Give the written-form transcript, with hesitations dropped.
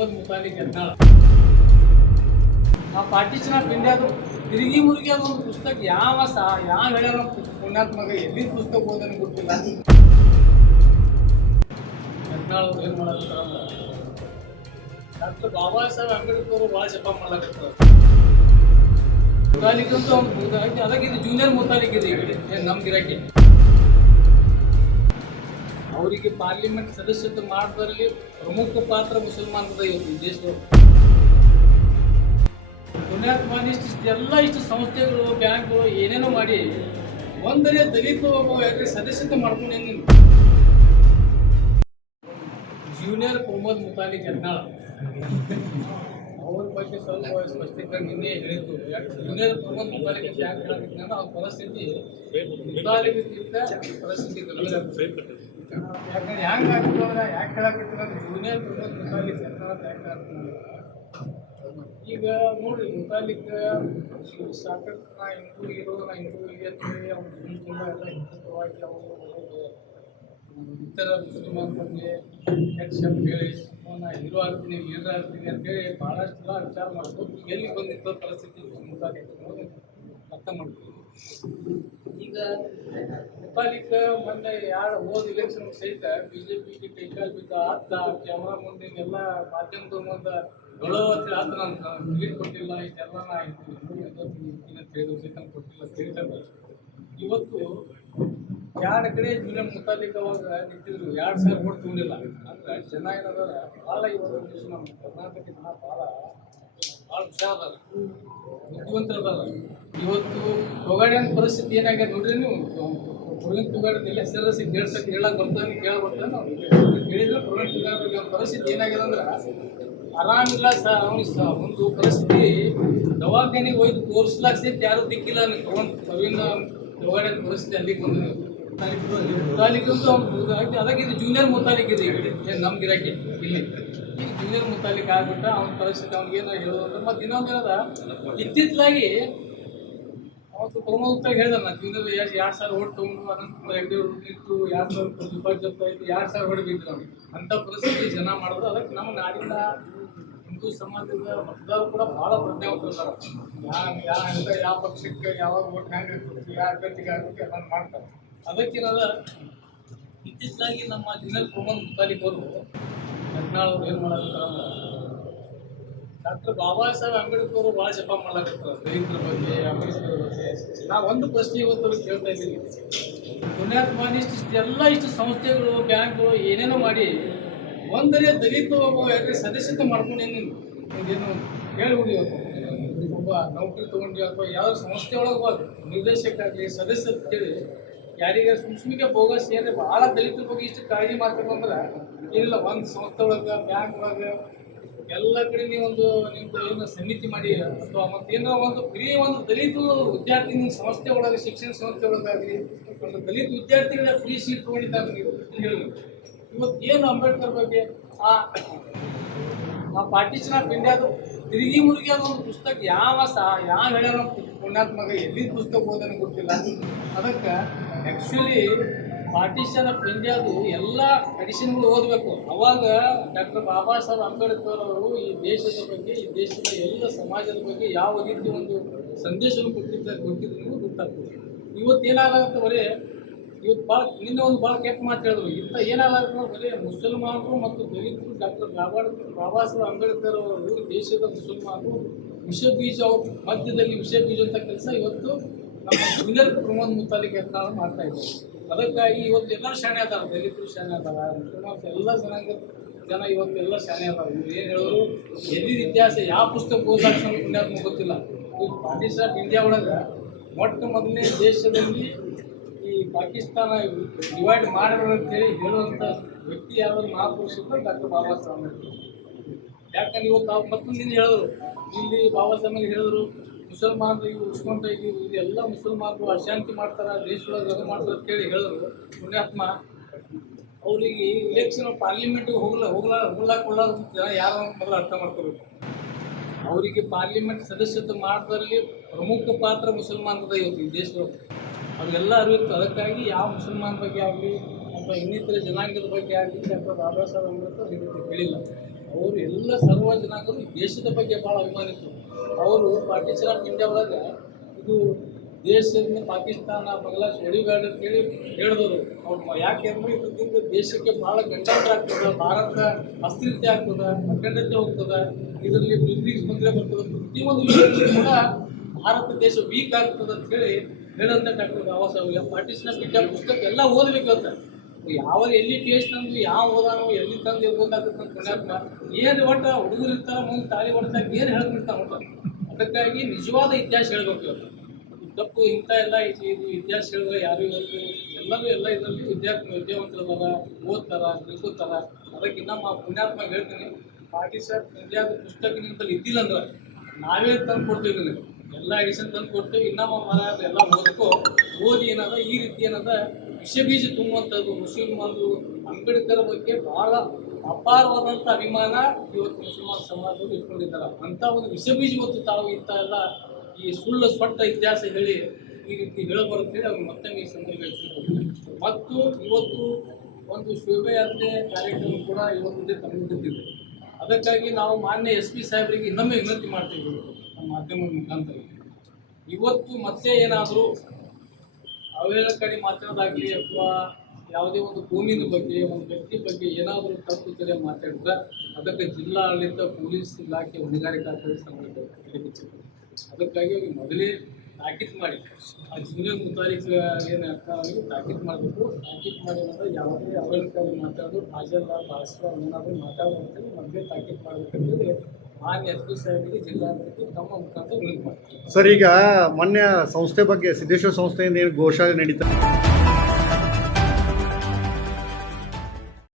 ಮೊಹಮ್ಮದ್ ಮುತಾಲಿಕ್ ಯತ್ನಾಳ್ ಆ partition of ಇಂಡಿಯಾದು ತಿರುಗಿ ಮುರುಗಿ ಅದೊಂದು ಪುಸ್ತಕ ಯಾವ ಹೇಳ್ಯಾರ ಪುಣ್ಯಾತ್ಮಗ ಎಲ್ಲಿ ಪುಸ್ತಕ ಓದೋದು ಗೊತ್ತಿಲ್ಲ. ಯತ್ನಾಳ್ ಅವ್ರು ಏನು ಮಾಡತ್ತಾರ ಡಾಕ್ಟರ್ ಬಾಬಾ ಸಾಹೇಬ್ ಅಂಬೇಡ್ಕರ್ ಅವರು ಭಾಳ ಜಪ ಮಾಡ್ಲಾಕತ್ತಾರ. ಮುತಾಲಿಕ್ ಅಂತ ಒಂದು ಅದಕ್ಕೆ ಇದು ಜೂನಿಯರ್ ಮುತಾಲಿಕ್ ಇದೆ ಈಗ ನಮ್ಗಿರಕ್ಕೆ. ಅವರಿಗೆ ಪಾರ್ಲಿಮೆಂಟ್ ಸದಸ್ಯತ್ವ ಮಾಡೋದ್ರಲ್ಲಿ ಪ್ರಮುಖ ಪಾತ್ರ ಮುಸಲ್ಮಾನರದ ಇವತ್ತು ದೇಶದವರು. ಪುಣ್ಯಾತ್ಮ ಇಷ್ಟು ಸಂಸ್ಥೆಗಳು ಬ್ಯಾಂಕ್ಗಳು ಏನೇನೋ ಮಾಡಿ ಒಂದರೆ ದಲಿತ ಸದಸ್ಯತ್ವ ಮಾಡ್ಕೊಂಡು ಜೂನಿಯರ್ ಮೊಹಮ್ಮದ್ ಮುತಾಲಿಕ್ ಯತ್ನಾಳ್ ಅವ್ರ ಬಗ್ಗೆ ಸ್ವಲ್ಪ ಸ್ಪಷ್ಟೀಕರಣ ನಿನ್ನೆ ಹೇಳಿದ್ದು. ಜೂನಿಯರ್ ಮೊಹಮ್ಮದ್ ಮುತಾಲಿಕ್ ಅಂತ ಯಾಕೆ ಹೇಳಬೇಕಂದ್ರೆ ಅವ್ರ ಪರಿಸ್ಥಿತಿ ಮುತಾಲಿಕ್ಕಿಂತ ಪರಿಸ್ಥಿತಿ ಯಾಕಂದ್ರೆ ಹೆಂಗೆ ಆಗ್ತದೆ ಯಾಕೆ ಹೇಳಕತ್ತಿದ್ರೆ ಜೂನಿಯರ್ ಮೊಹಮ್ಮದ್ ಮುತಾಲಿಕ್ ಯತ್ನಾಳ್ ಅಂತ ಯಾಕೆ ಆಗ್ತದೆ ಈಗ ನೋಡ್ರಿ ಮುತಾಲಿಕ್ ಸಾಕಷ್ಟು ನಾ ಹಿಂದೂ ಇರೋದು ನಾ ಹಿಂದೂ ಇಲ್ಲಿ ಅವ್ನು ತುಂಬ ಎಲ್ಲ ಹಿಂದುತ್ವವಾಗಿ ಅವರು ಇತರ ಮುಸ್ಲಿಮರ ಬಗ್ಗೆ ಕೆಟ್ಟ ಶಬ್ದ ಹೇಳಿ ನಾ ಹೀರೋ ಆಗ್ತೀನಿ ಲೀಡರ್ ಆಗ್ತೀನಿ ಅಂತೇಳಿ ಭಾಳಷ್ಟು ಎಲ್ಲ ವಿಚಾರ ಮಾಡ್ಬೋದು. ಈಗ ಎಲ್ಲಿ ಬಂದಿದ್ದ ಪರಿಸ್ಥಿತಿ ಮುತಾಲಿಕ್ ಅನ್ನೋದು ಅರ್ಥ ಮಾಡ್ತೀವಿ. ಈಗ ಮುತಾಲಿಕ್ ಮೊನ್ನೆ ಹೋದ ಇಲೆಕ್ಷನ್ ಸಹಿತ BJP ಕೈಕಾಲು ಬಿದ್ದ ಆತ ಕ್ಯಾಮ್ರಾ ಮುಂದೆ ಎಲ್ಲ ಮಾಧ್ಯಮದವ್ರ ಮುಂದೆ ಗಳೋ ಅಂತ ಆತ ನಾನು ಟಿಕೆಟ್ ಕೊಟ್ಟಿಲ್ಲ ಇಷ್ಟೆಲ್ಲ ನಾ ಕೊಟ್ಟಿಲ್ಲ ತಿಳಿತಾರೆ. ಇವತ್ತು ಎರಡು ಕಡೆ ಜೂನಿಯರ್ ಮುತಾಲಿಕ್ ಅವಾಗ ನಿಂತಿದ್ರು 2,000 ಓಟ್ ತಗೊಂಡಿಲ್ಲ. ಅಂದ್ರೆ ಜನ ಏನದಾರ ಭಾಳ ಇವತ್ತು ದಿವಸ ನಮ್ಮ ಕರ್ನಾಟಕ ಜನ ಭಾಳ ಹುಷಾರ ಅದಾರ, ಬುದ್ಧಿವಂತರದಾರ. ಇವತ್ತು ತೊಗಾಡಿಯ ಪರಿಸ್ಥಿತಿ ಏನಾಗ್ಯದ ನೋಡ್ರಿ ನೀವು. ಪ್ರವೀಣ್ ತುಗಾಡಿದಲ್ಲಿ ಹೆಸರಸಿ ಕೇಳ್ಸಕ್ಕೆ ಹೇಳಕ್ ಬರ್ತಾನೆ ಕೇಳ್ಬರ್ತಾನೆ ನಾವು ಹೇಳಿದ್ರೆ ಪ್ರವೀಣ್ ತುಗಾಡಿಗೆ ಪರಿಸ್ಥಿತಿ ಏನಾಗ್ಯದ ಅಂದ್ರೆ ಆರಾಮಿಲ್ಲ ಒಂದು ಪರಿಸ್ಥಿತಿ ದವಾಖಾನೆಗೆ ಹೋಯ್ತು ತೋರಿಸ್ಲಾಕ ಸಹಿತ ಯಾರು ದಿಕ್ಕಿಲ್ಲ. ಪ್ರವೀಣ್ ತೊಗಾಡಿಯ ಪರಿಸ್ಥಿತಿ ಅಲ್ಲಿಗೆ ಬಂದಿದೆ. ಮುತಾಲಿಕ್ಕಂತೂ ಅದಕ್ಕೆ ಇದು ಜೂನಿಯರ್ ಮುತಾಲಿಕ್ ಇದೆ ಈಗ ನಮ್ಗಿರಕ್ಕೆ ಇಲ್ಲಿ. ಈಗ ಜೂನಿಯರ್ ಮುತಾಲಿಕ್ ಆಗ್ಬಿಟ್ಟ ಅವನ ಪರಿಸ್ಥಿತಿ ಅವ್ನಿಗೇನೋ ಹೇಳೋದು. ಮತ್ತು ಇನ್ನೊಂದು ಏನದ ಇತ್ತಿತ್ತಲಾಗಿ ಅವತ್ತು ಪ್ರಮುಖವಾಗಿ ಹೇಳ್ದ ನಾ ಜೂನಿಯರ್ 2,000 ಓಟ್ ತೊಗೊಂಡು ಅನಂತಕುಮಾರ್ ಹೆಗ್ಡೆ ನಿಂತು 2,000 ರೂಪಾಯಿ ಜಪ್ಪ ಆಯ್ತು 2,000 ಓಟ್ ಬಿದ್ರು ಅವ್ನು. ಅಂಥ ಪರಿಸ್ಥಿತಿ ಜನ ಮಾಡೋದು. ಅದಕ್ಕೆ ನಮ್ಮ ನಾಡಿನ ಹಿಂದೂ ಸಮಾಜದ ಮತದಾರರು ಕೂಡ ಭಾಳ ಪ್ರಜ್ಞಾವಂತರಿದ್ದಾರೆ. ಯಾವ ಪಕ್ಷಕ್ಕೆ ಯಾವಾಗ ಓಟ್ ಹ್ಯಾಂಗೆ ಯಾವ ಅಭ್ಯರ್ಥಿಗೆ ಆಗಬೇಕು ಎಲ್ಲ ಮಾಡ್ತಾರೆ. ಅದಕ್ಕೇನದ ಇತ್ತೀಚಲಾಗಿ ನಮ್ಮ ಜೂನಿಯರ್ ಮೊಹಮ್ಮದ್ ಮುತಾಲಿಕ್ ಅವರು ಯತ್ನಾಳ್ ಅವ್ರು ಏನು ಮಾಡಕತ್ತಾರ ಡಾಕ್ಟರ್ ಬಾಬಾ ಸಾಹೇಬ್ ಅಂಬೇಡ್ಕರ್ ಅವರು ಭಾಳ ಜಪ ಮಾಡ್ಲಾಕತ್ತಾರ ದಲಿತರ ಬಗ್ಗೆ ಅಂಬೇಡ್ಕರ್ ಬಗ್ಗೆ. ನಾವು ಒಂದು ಪ್ರಶ್ನೆ ಇವತ್ತು ಕೇಳ್ತಾ ಇದ್ದೀವಿ. ಪುಣ್ಯಾತ್ಮ ಇಷ್ಟು ಸಂಸ್ಥೆಗಳು ಬ್ಯಾಂಕ್ಗಳು ಏನೇನೋ ಮಾಡಿ ಒಂದರೆ ದಲಿತ ಸದಸ್ಯತ್ವ ಮಾಡ್ಕೊಂಡು ಏನು ಹೇಳ್ಬಿಡಿ. ಒಬ್ಬ ನೌಕರಿ ತೊಗೊಂಡು ಅಥವಾ ಯಾವ ಸಂಸ್ಥೆ ಒಳಗೆ ನಿರ್ದೇಶಕ ಆಗಲಿ ಸದಸ್ಯ ಅಂತೇಳಿ ಯಾರಿಗೆ ಸುಮ್ಮಿಗೆ ಬೋಗಸ್ ಏನ್ರಿ ಭಾಳ ದಲಿತರ ಬಗ್ಗೆ ಇಷ್ಟು ಕಾಳಜಿ ಮಾತಾಡ್ಕೊಂಡ್ರೆ ಏನಿಲ್ಲ. ಒಂದು ಸಂಸ್ಥೆ ಒಳಗೆ ಬ್ಯಾಂಕ್ ಒಳಗೆ ಎಲ್ಲ ಕಡೆ ನೀವೊಂದು ನಿಮ್ದು ಏನು ಸಮಿತಿ ಮಾಡಿ ಅಥವಾ ಮತ್ತೇನೋ ಒಂದು ಬರೀ ಒಂದು ದಲಿತ ವಿದ್ಯಾರ್ಥಿ ನಿಮ್ಮ ಸಂಸ್ಥೆ ಒಳಗೆ ಶಿಕ್ಷಣ ಸಂಸ್ಥೆ ಒಳಗಾಗಲಿ ಒಂದು ದಲಿತ ವಿದ್ಯಾರ್ಥಿಗಳ ಫ್ರೀ ಸೀಟ್ ತೊಗೊಂಡಿದ್ದಾಗ ನೀವು ಹೇಳಿ. ಇವತ್ತು ಏನು ಅಂಬೇಡ್ಕರ್ ಬಗ್ಗೆ ಆ ಪಾರ್ಟಿಷನ್ ಆಫ್ ಇಂಡಿಯಾದು ತಿರುಗಿ ಮುರುಗಿ ಅದೊಂದು ಪುಸ್ತಕ ಯಾವ ಹೇಳ್ಯಾರ ಪುಣ್ಯಾತ್ಮಗ ಎಲ್ಲಿ ಪುಸ್ತಕ ಓದೋದು ಗೊತ್ತಿಲ್ಲ. ಅದಕ್ಕೆ ಆ್ಯಕ್ಚುಲಿ ಪಾರ್ಟಿಷನ್ ಆಫ್ ಇಂಡಿಯಾದು ಎಲ್ಲ ಎಡಿಷನ್ಗಳು ಓದಬೇಕು. ಅವಾಗ ಡಾಕ್ಟರ್ ಬಾಬಾ ಸಾಹೇಬ್ ಅಂಬೇಡ್ಕರ್ ಅವರು ಈ ದೇಶದ ಬಗ್ಗೆ ಈ ದೇಶದ ಎಲ್ಲ ಸಮಾಜದ ಬಗ್ಗೆ ಯಾವ ರೀತಿ ಒಂದು ಸಂದೇಶವನ್ನು ಕೊಟ್ಟಿದ್ರು ಗೊತ್ತಾಗ್ತದೆ. ಇವತ್ತು ಏನಾಗುತ್ತೆ ಬರೀ ಇವತ್ತು ನಿನ್ನೆ ಒಂದು ಭಾಳ ಕೆಟ್ಟ ಮಾತು ಹೇಳಿದ್ರು. ಇಂಥ ಏನಾಗುತ್ತೆ ಬರೀ ಮುಸಲ್ಮಾನರು ಮತ್ತು ದಲಿತರು ಡಾಕ್ಟರ್ ಬಾಬಾ ಸಾಹೇಬ್ ಅಂಬೇಡ್ಕರ್ ಅವರು ದೇಶದ ಮುಸಲ್ಮಾನರು ವಿಷ ಬೀಜ ಅವ್ರ ಮಧ್ಯದಲ್ಲಿ ವಿಷ ಬೀಜ ಅಂತ ಕೆಲಸ ಇವತ್ತು ನಮ್ಮ ಜೂನಿಯರ್ ಮೊಹಮ್ಮದ್ ಮುತಾಲಿಕ್ ಯತ್ನಾಳ್ ಮಾಡ್ತಾ ಇದ್ದಾರೆ. ಅದಕ್ಕಾಗಿ ಇವತ್ತು ಎಲ್ಲರೂ ಶಾಣೆ ಅದಾರ, ದಲಿತರು ಶಾಣೆ ಅದಾರ, ಮುಸಲ್ಮಾನ್ಸ್ ಎಲ್ಲ ಜನಾಂಗದ ಜನ ಇವತ್ತು ಎಲ್ಲ ಶಾಣೆ ಅದಾರ. ಇವ್ರು ಏನು ಹೇಳೋರು ಎಲ್ಲಿ ಇತಿಹಾಸ ಯಾವ ಪುಸ್ತಕ ಓದಾಕ ನಮ್ಗೆ ಪುಣ್ಯಾತ್ಮ ಗೊತ್ತಿಲ್ಲ. ಈ ಪಾರ್ಟಿಷನ್ ಆಫ್ ಇಂಡಿಯಾ ಒಳಗೆ ಮೊಟ್ಟ ಮೊದಲನೇ ದೇಶದಲ್ಲಿ ಈ ಪಾಕಿಸ್ತಾನ ಡಿವೈಡ್ ಮಾಡಿದ್ರು ಅಂತೇಳಿ ಹೇಳುವಂಥ ವ್ಯಕ್ತಿ ಯಾರು ಮಹಾಪುರುಷರು ಡಾಕ್ಟರ್ ಬಾಬಾ ಸಾಹೇಬ್ ಅಂಬೇಡ್ಕರ್. ಯಾಕಂದ್ರೆ ಇವತ್ತು ಅವ್ರು ಮತ್ತೊಂದು ಹೇಳಿದ್ರು ಇಲ್ಲಿ ಬಾಬಾ ಸಾಹೇಬ್ ಹೇಳಿದ್ರು ಮುಸಲ್ಮಾನರು ಇವು ಉಸ್ಕೊಂತ ಇದ್ದೀವಿ ಇದೆಲ್ಲ ಮುಸಲ್ಮಾನರು ಅಶಾಂತಿ ಮಾಡ್ತಾರೆ ದೇಶದೊಳಗೆ ಅದು ಮಾಡ್ತಾರೆ ಅಂತೇಳಿ ಹೇಳಿದ್ರು. ಪುಣ್ಯಾತ್ಮ ಅವ್ರಿಗೆ ಇಲೆಕ್ಷನ್ ಪಾರ್ಲಿಮೆಂಟ್ಗೆ ಹೋಗ್ಲಾಕೊಳ್ಳ ಜನ ಯಾರು ಮೊದಲು ಅರ್ಥ ಮಾಡ್ಕೋಬೇಕು. ಅವರಿಗೆ ಪಾರ್ಲಿಮೆಂಟ್ ಸದಸ್ಯತ್ವ ಮಾಡೋದ್ರಲ್ಲಿ ಪ್ರಮುಖ ಪಾತ್ರ ಮುಸಲ್ಮಾನರದ ಇವತ್ತು ಈ ದೇಶದೊಳಗೆ ಅವೆಲ್ಲ ಅರಿವಿತ್ತು. ಅದಕ್ಕಾಗಿ ಯಾವ ಮುಸಲ್ಮಾನ ಬಗ್ಗೆ ಆಗಲಿ ಅಥವಾ ಇನ್ನಿತರ ಜನಾಂಗದ ಬಗ್ಗೆ ಆಗಲಿ ಡಾಕ್ಟರ್ ಬಾಬಾ ಸಾಹೇಬ್ ಅಂಬೇಡ್ಕರ್ ಹೇಳಿಲ್ಲ. ಅವರು ಎಲ್ಲ ಸರ್ವ ಜನಾಂಗರು ಈ ದೇಶದ ಬಗ್ಗೆ ಭಾಳ ಅಭಿಮಾನಿತರು. ಅವರು ಪಾರ್ಟಿಷನ್ ಆಫ್ ಇಂಡಿಯಾ ಒಳಗೆ ಇದು ದೇಶದಿಂದ ಪಾಕಿಸ್ತಾನ ಬಾಂಗ್ಲಾದೇಶ ಹೊಡಿಬೇಡ ಅಂತೇಳಿ ಹೇಳಿದವರು. ಅವ್ರು ಯಾಕೆಂದ್ರೆ ಇದರಿಂದ ದೇಶಕ್ಕೆ ಭಾಳ ಗಂಡಾಂತರ ಆಗ್ತದೆ, ಭಾರತ ಅಸ್ಥಿರತೆ ಆಗ್ತದೆ, ಅಖಂಡತೆ ಹೋಗ್ತದೆ, ಇದರಲ್ಲಿ ಬ್ರಿಟಿಷ್ ತೊಂದರೆ ಬರ್ತದೆ, ಪ್ರತಿಯೊಂದು ವಿಷಯದಲ್ಲಿ ಕೂಡ ಭಾರತ ದೇಶ ವೀಕ್ ಆಗ್ತದೆ ಅಂತ ಹೇಳಿ ಹೇಳಂತ doctor Baba Saheb partition of India ಪುಸ್ತಕ ಎಲ್ಲ ಓದಬೇಕು ಅಂತ. ಯಾವ ಎಲ್ಲಿ ಟೇಸ್ಟ್ ತಂದು ಯಾವ ಓದಾನೋ ಎಲ್ಲಿ ತಂದು ಓದಾಗುತ್ತೆ ಅಂತ ಪುಣ್ಯಾತ್ಮ ಏನು ಒಟ್ಟು ಹುಡುಗರು ಇರ್ತಾರೆ ಮುಂದೆ ತಾಳಿ ಹೊಡ್ದಾಗ ಏನು ಹೇಳ್ಬಿಡ್ತಾನೆ ಒಟ್ಟು. ಅದಕ್ಕಾಗಿ ನಿಜವಾದ ಇತಿಹಾಸ ಹೇಳ್ಬೇಕು ಇವತ್ತು. ತಪ್ಪು ಇಂಥ ಎಲ್ಲ ಇದು ಇತಿಹಾಸ ಹೇಳಿದ್ರೆ ಯಾರು ಇವತ್ತು ಎಲ್ಲರೂ ಎಲ್ಲ ಇದರಲ್ಲಿ ವಿದ್ಯಾವಂತರದಾರ, ಓದ್ತಾರ, ತಿಳ್ಕೊತಾರ. ಅದಕ್ಕೆ ನಮ್ಮ ಪುಣ್ಯಾತ್ಮ ಹೇಳ್ತೀನಿ, ಪಾರ್ಟಿಷನ್ ಆಫ್ ಇಂಡಿಯಾದ ಪುಸ್ತಕ ನಿಂತಲ್ಲಿ ಇದ್ದಿಲ್ಲ ಅಂದ್ರೆ ನಾವೇ ತಂದು ಕೊಡ್ತೀವಿ ನಿನಗೆ, ಎಲ್ಲ ಎಡಿಷನ್ ತಂದು ಕೊಡ್ತೀವಿ. ಇನ್ನಮ್ಮ ಮರ ಎಲ್ಲ ಓದ್ಕೋ, ಓದಿ ಏನದ ಈ ರೀತಿ ಏನದ ವಿಷಬೀಜ ತುಂಬುವಂಥದ್ದು. ಮುಸ್ಲಿಮರು ಅಂಬೇಡ್ಕರ್ ಬಗ್ಗೆ ಭಾಳ ಅಪಾರವಾದಂಥ ಅಭಿಮಾನ ಇವತ್ತು ಮುಸಲ್ಮಾನ ಸಮಾಜದವರು ಇಟ್ಕೊಂಡಿದ್ದಾರೆ. ಅಂಥ ಒಂದು ವಿಷಬೀಜ ಇವತ್ತು ತಾವು ಇಂಥ ಎಲ್ಲ ಈ ಸುಳ್ಳು ಸ್ಪಷ್ಟ ಇತಿಹಾಸ ಹೇಳಿ ಈ ರೀತಿ ಹೇಳಬರುತ್ತೇಳಿ ಅವ್ರು ಮತ್ತೊಮ್ಮೆ ಈ ಸಂದರ್ಭ ಹೇಳ್ತಿರ್ತಾರೆ. ಮತ್ತು ಇವತ್ತು ಒಂದು ಶೋಭಾಯಾತ್ರೆ ಕಾರ್ಯಕ್ರಮ ಕೂಡ ಇವತ್ತಿದೆ ತಂದಿಟ್ಟಿದೆ. ಅದಕ್ಕಾಗಿ ನಾವು ಮಾನ್ಯ SP ಸಾಹೇಬರಿಗೆ ಇನ್ನೊಮ್ಮೆ ವಿನಂತಿ ಮಾಡ್ತೀವಿ ನಮ್ಮ ಮಾಧ್ಯಮದ ಮುಖಾಂತರ. ಇವತ್ತು ಮತ್ತೆ ಏನಾದರೂ ಅವಹೇಳನಕಾರಿ ಮಾತಾಡೋದಾಗಲಿ ಅಥವಾ ಯಾವುದೇ ಒಂದು ಭೂಮಿನ ಬಗ್ಗೆ ಒಂದು ವ್ಯಕ್ತಿ ಬಗ್ಗೆ ಏನಾದರೂ ತಪ್ಪು ತಲೆ ಮಾತಾಡಿದ್ರೆ ಅದಕ್ಕೆ ಜಿಲ್ಲಾಡಳಿತ ಪೊಲೀಸ್ ಇಲಾಖೆ ಹೊಣೆಗಾರಿಕೆ ಸಲ್ಲಿಸಬೇಕು. ಅದಕ್ಕಾಗಿ ಅವ್ರಿಗೆ ಮೊದಲೇ ತಾಕೀತು ಮಾಡಿ ಆ ಜಿಲ್ಲೆ ಮುತಾಲಿಕ ಏನು ಅರ್ಥವಾಗಿ ತಾಕೀತು ಮಾಡಬೇಕು. ತಾಕೀತು ಮಾಡಿ ಅಂದರೆ ಯಾವುದೇ ಅವಹೇಳನಕಾರಿ ಮಾತಾಡೋದು ಹಾಜಲ್ಲ ಭಾಷಣ ಏನಾದರೂ ಮಾತಾಡೋದು ಮೊದಲೇ ತಾಕೀತು ಮಾಡಬೇಕಂತೇಳಿ ಮಾನ್ಯ SP ಸಾಹೇಬರಿಗೆ ಜಿಲ್ಲಾಡಳಿತಕ್ಕೆ ತಮ್ಮ ಮುಖಾಂತರ ವಿನಂತಿ ಮಾಡ್ತಾರೆ. ಸರ್, ಈಗ ಮೊನ್ನೆ ಸಂಸ್ಥೆ ಬಗ್ಗೆ ಸಿದ್ದೇಶ್ವರ ಸಂಸ್ಥೆಯಿಂದ ಏನು ಘೋಷಣೆ ನಡೀತಾ